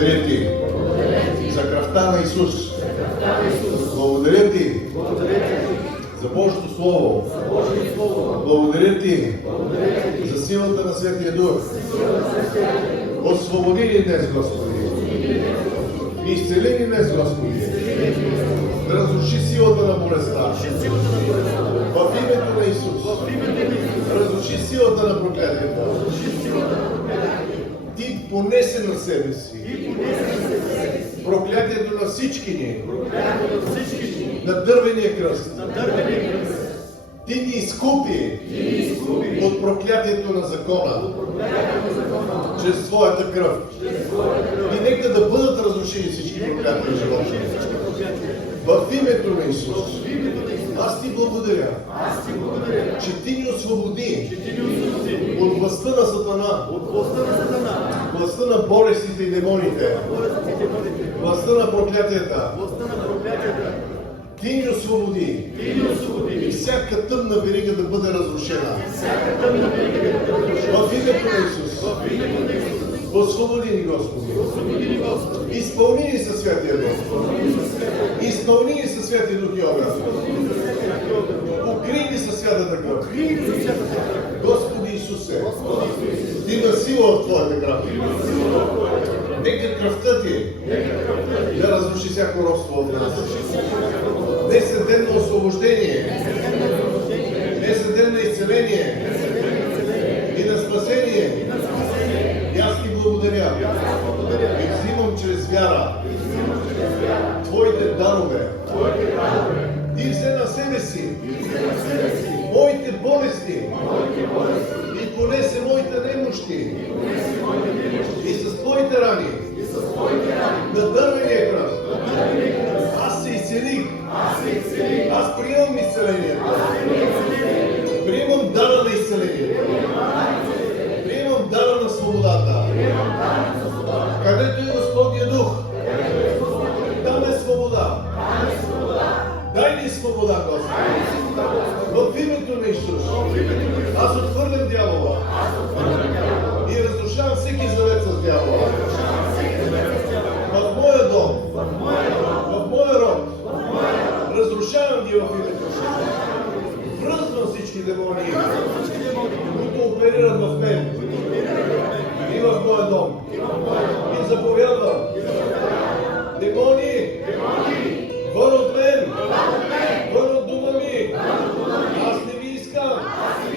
Благодаря ти за кръвта на Исус. Благодаря ти за Божието Слово. Благодаря ти за силата на Святия Дух. Освободи ни днес, Господи. Изцели ни днес, Господи. Да разруши силата на болестта. В името на Исус. Разруши силата на проклятието. Ти понесе на себе си проклятието на всички ни, на дървения кръст. Ти ни изкупи от проклятието на закона, чрез своята кръв. И нека да бъдат разрушени всички проклятия в живота. В името на Исус. Аз ти благодаря, че ти ни освободи от властта на Сатана, властта на болестите и демоните, властта на проклятията. Ти ни освободи и всяка тъмна верига да бъде разрушена. В името на Исус. Освободи ни, Господи. Изпълни ни със Святия Дух. Изпълни ни със Святия Дух и огън. Покрий ни със святата кръв. Господи Исусе, ти има сила в Твоята кръв. Нека кръвта ти да разруши всяко робство от нас. Днес е ден на освобождение. Днес е ден на изцеление и на спасение. И аз ти благодаря. И взимам чрез вяра Твоите дарове. Ти взе на себе си моите болести и понесе моите немощи. И с Твоите рани на дървения кръст аз се изцелих. Аз приемам изцелението. Приемам дара на изцелението. Приемам дара на свободата. Където е Господния Дух, там е свобода. Дай ни свобода, Господи. В името на Исус. Аз отхвърлям дявола и разрушавам всеки завет с дявола. В моя дом, в моя род, разрушавам ги в името си. Връзвам всички демони, които оперират в мен и в моя дом. И заповядвам: демони, вън от мен, вън от дома ми. Аз не ви искам.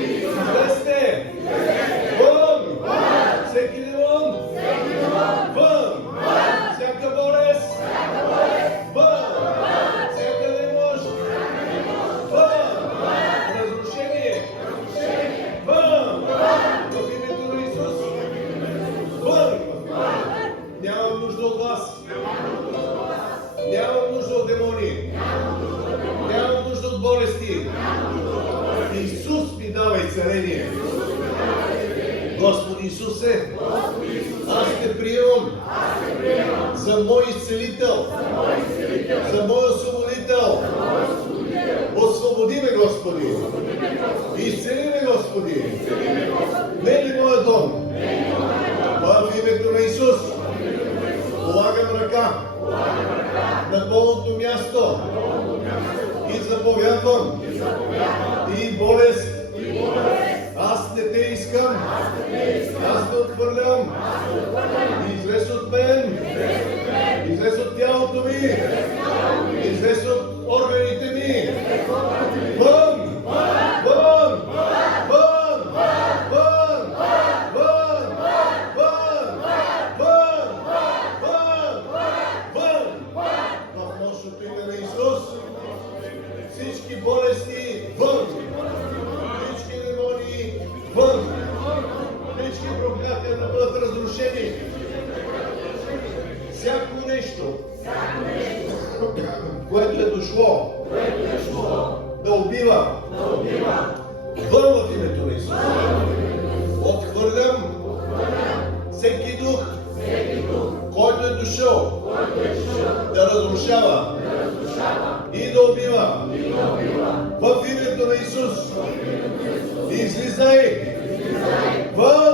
Излезте. Вън. Всеки демон. Вън. Всяка болест. Вън. Всяка немощ. Вън. Разрушение. Вън. В името на Исус. Вън. Нямам нужда от вас. Нямам нужда от демони. Нямам нужда от болести. Исус ми дава изцеление. Господи Исусе, аз те приемам за мой изцелител, за мой освободител. Освободи ме, Господи. Изцели ме, Господи. Не ли моя дом? В името на Исус полагам ръка на болното място и заповядвам: и болест, аз не те искам, аз те отхвърлям. Излез от мен, излез от тялото ми, излез от органите ми. Вън! Вън! Вън! Вън! Вън! Вън! Вън! Вън! В мощното име на Исус всички болести вън! Всички демони вън! Всички проклятия да бъдат разрушени! Всяко нещо, което е дошло да убива, вън в името на Исус! Отхвърлям всеки дух, който е дошъл да разрушава и да убива. В името на Исус. Излизай вън!